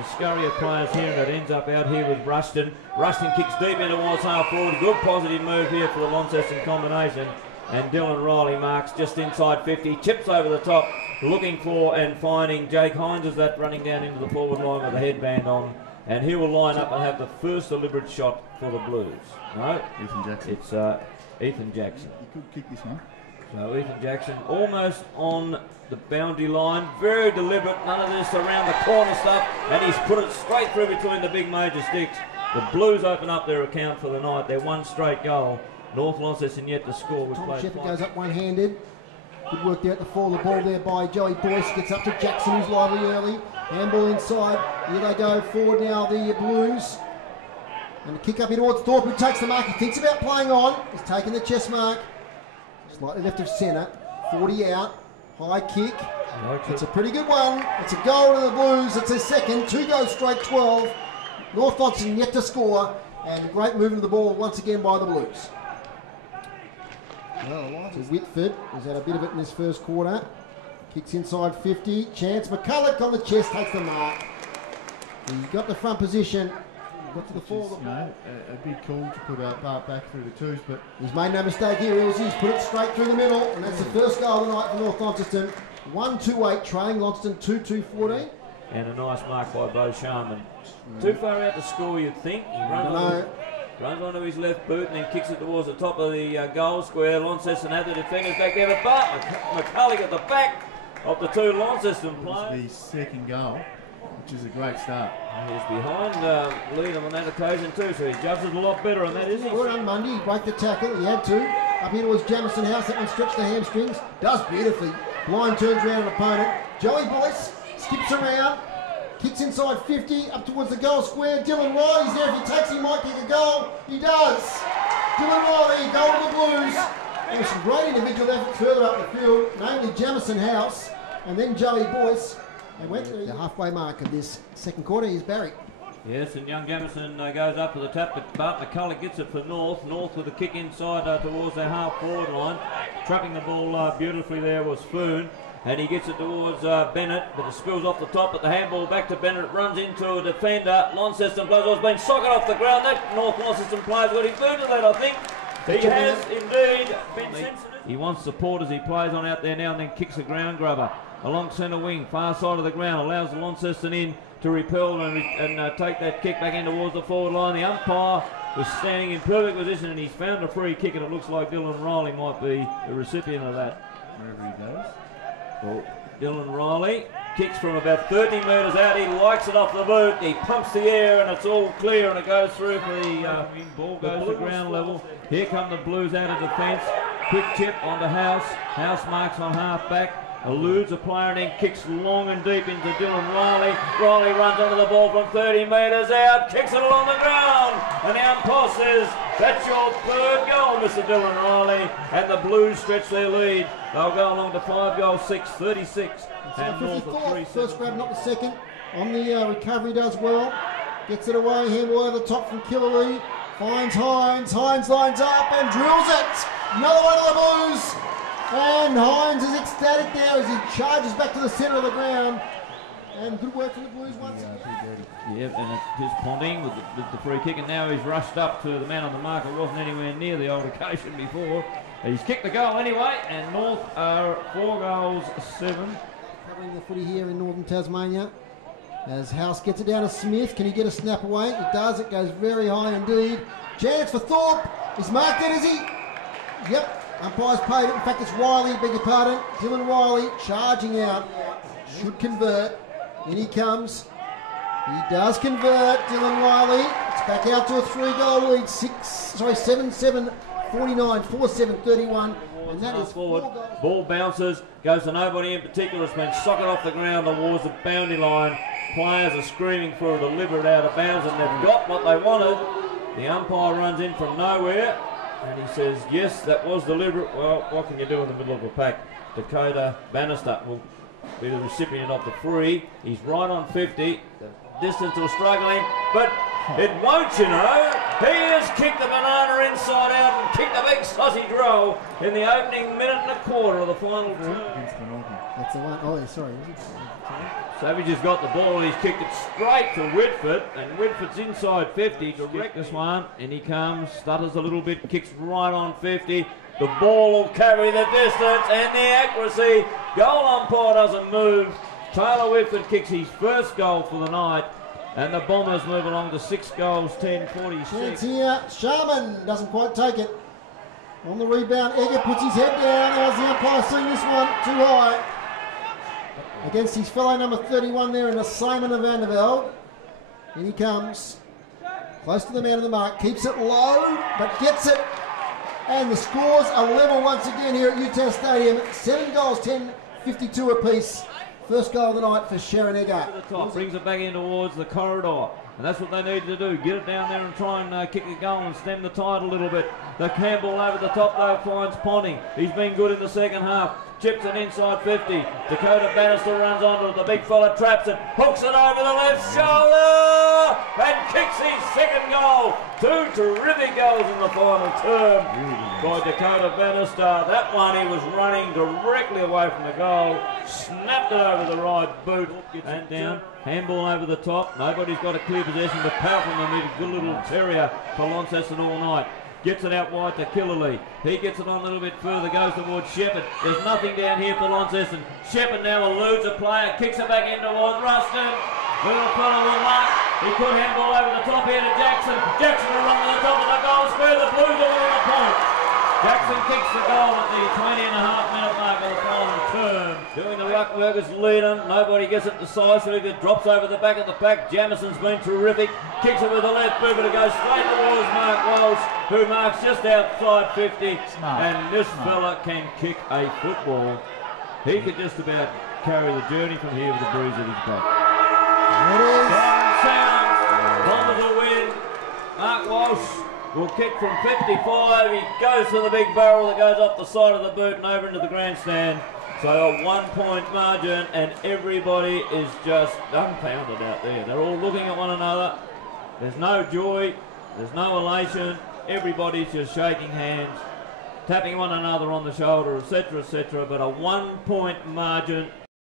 a scurry of players here, and it ends up out here with Ruston. Ruston kicks deep in towards half forward. Good positive move here for the Launceston combination. And Dylan Riley marks just inside 50. Chips over the top, looking for and finding Jake Hinds as that running down into the forward line with the headband on. And he will line up and have the first deliberate shot for the Blues. No? Ethan Jackson. It's Ethan Jackson. You could kick this one. So Ethan Jackson almost on the boundary line. Very deliberate. None of this around the corner stuff. And he's put it straight through between the big major sticks. The Blues open up their account for the night. Their one straight goal. North Launceston yet to score. Tom Shepherd goes up one-handed. Good work there at the fall. The ball there by Joey Boyce. Gets up to Jackson, who's lively early. Handball inside. Here they go forward now, the Blues. And a kick up here towards Thorp, who takes the mark. He thinks about playing on. He's taking the chest mark. Slightly left of centre. 40 out. High kick. It's a pretty good one. It's a goal to the Blues. It's their second. 2 goals straight, 12. North Launceston yet to score. And a great movement of the ball once again by the Blues. To Whitford, who's had a bit of it in this first quarter. Kicks inside 50. Chance. McCulloch on the chest, takes the mark. He got the front position. Got to the fall. A big call to put Bart back through the twos, but he's made no mistake here. He's put it straight through the middle, and that's the first goal of the night for North Launceston. 1-2-8, trailing Launceston 2-2-14. And a nice mark by Bo Sharman. Too far out to score, you'd think. He runs onto his left boot and then kicks it towards the top of the goal square. Launceston have the defenders back there, but McCulloch at the back of the two Launceston players. The second goal, which is a great start. He's behind Leadham on that occasion too, so he judges a lot better on that, isn't he? Well done, Mundy. He broke the tackle. He had to. Up here was Jamison House. That one stretched the hamstrings. Does beautifully. Blind turns around an opponent. Joey Boyce skips around. Kicks inside 50, up towards the goal square. Dylan Riley's there. If he takes, he might kick a goal. He does. Dylan Riley, goal to the Blues. And some great individual efforts further up the field, namely Jamison House and then Joey Boyce. They went through the halfway mark of this second quarter. Here's Barry. Yes, and young Jamison goes up for the tap, but Bart McCulloch gets it for North. North with a kick inside towards their half-forward line. Trapping the ball beautifully there was Foon. And he gets it towards Bennett, but it spills off the top, but the handball back to Bennett, runs into a defender. Launceston player has been socket off the ground. That North Launceston player's got his boot to that, I think. He has indeed. Ben Simpson. He wants support as he plays on out there now and then kicks a ground grubber. Along centre wing, far side of the ground, allows the Launceston in to repel and take that kick back in towards the forward line. The umpire was standing in perfect position and he's found a free kick, and it looks like Dylan Riley might be the recipient of that. Wherever he goes. Well, Dylan Riley kicks from about 30 metres out. He likes it off the boot. He pumps the air and it's all clear and it goes through for the ball goes to ground level. Here come the Blues out of defence. Quick chip onto House. House marks on half back. Eludes a player and then kicks long and deep into Dylan Riley. Riley runs onto the ball from 30 metres out. Kicks it along the ground. And the umpire says, that's your third goal, Mr. Dylan Riley. And the Blues stretch their lead. They'll go along to 5 goals, 6, 36. And North of 3. First grab, not the second. On the recovery does well. Gets it away, handball over the top from Killaree. Finds Hinds. Hinds lines up and drills it. Another one of the Blues. And Hinds is ecstatic there as he charges back to the centre of the ground. And good work from the Blues once again. Yep, and it's just Ponting with the free kick, and now he's rushed up to the man on the mark. It wasn't anywhere near the old occasion before. He's kicked the goal anyway, and North are 4 goals, 7. Covering the footy here in northern Tasmania. As House gets it down to Smith. Can he get a snap away? It does. It goes very high indeed. Chance for Thorp. He's marked it, is he? Yep. Umpire's paid it. In fact, it's Riley, beg your pardon. Dylan Riley charging out. Should convert. In he comes. He does convert, Dylan Riley. It's back out to a 3-goal lead. 7-7, 49, 4-7, 31. And that is forward. Ball bounces, goes to nobody in particular. It's been socket off the ground towards the boundary line. Players are screaming for a deliberate out of bounds, and they've got what they wanted. The umpire runs in from nowhere. And he says, yes, that was deliberate. Well, what can you do in the middle of a pack? Dakota Bannister will be the recipient of the free. He's right on 50. The distance was struggling, but it won't, you know. He has kicked the banana inside out and kicked a big sausage roll in the opening minute and a quarter of the final term. That's the one. Oh, yeah, sorry. Savage has got the ball and he's kicked it straight to Whitford, and Whitford's inside 50. Direct this one, and he comes, stutters a little bit, kicks right on 50. The ball will carry the distance and the accuracy. Goal umpire doesn't move. Taylor Whitford kicks his first goal for the night, and the Bombers move along to 6 goals, 10-46. Chance here. Sharman doesn't quite take it. On the rebound, Egger puts his head down. How's the umpire seeing this one? Too high. Against his fellow number 31 there in the Simon of Vandervelde. In he comes. Close to the man of the mark. Keeps it low, but gets it. And the scores are level once again here at UTAS Stadium. 7 goals, 10-52 apiece. First goal of the night for Sharon Egger. To the top, brings it back in towards the corridor. And that's what they need to do. Get it down there and try and kick it going and stem the tide a little bit. The Campbell over the top though finds Ponting. He's been good in the second half. Chips it inside 50. Dakota Bannister runs onto it. The big fella traps it. Hooks it over the left shoulder. And kicks his second goal. 2 terrific goals in the final term by Dakota Bannister. That one he was running directly away from the goal. Snapped it over the right boot. And down. Handball over the top. Nobody's got a clear possession. The power from them. He's a good little terrier for Launceston all night. Gets it out wide to Killerley. He gets it on a little bit further, goes towards Shepherd. There's nothing down here for Launceston. Shepherd now eludes a player, kicks it back in towards Ruston. Little fella will mark. He put handball over the top here to Jackson. Jackson will run to the top of the goal square. The Blues are on the point. Jackson kicks the goal at the 20.5-minute mark of the final term. Doing the ruck work is Leedham. Nobody gets it decisive. It drops over the back of the pack. Jamison's been terrific. Kicks it with the left boot, but it goes straight towards Mark Walsh, who marks just outside 50. And this fella can kick a football. He could just about carry the journey from here with a bruise at his back. Sound. Bombers will win. Mark Walsh will kick from 55. He goes to the big barrel that goes off the side of the boot and over into the grandstand. So a 1-point margin, and everybody is just dumbfounded out there. They're all looking at one another. There's no joy. There's no elation. Everybody's just shaking hands, tapping one another on the shoulder, etc., etc. But a 1-point margin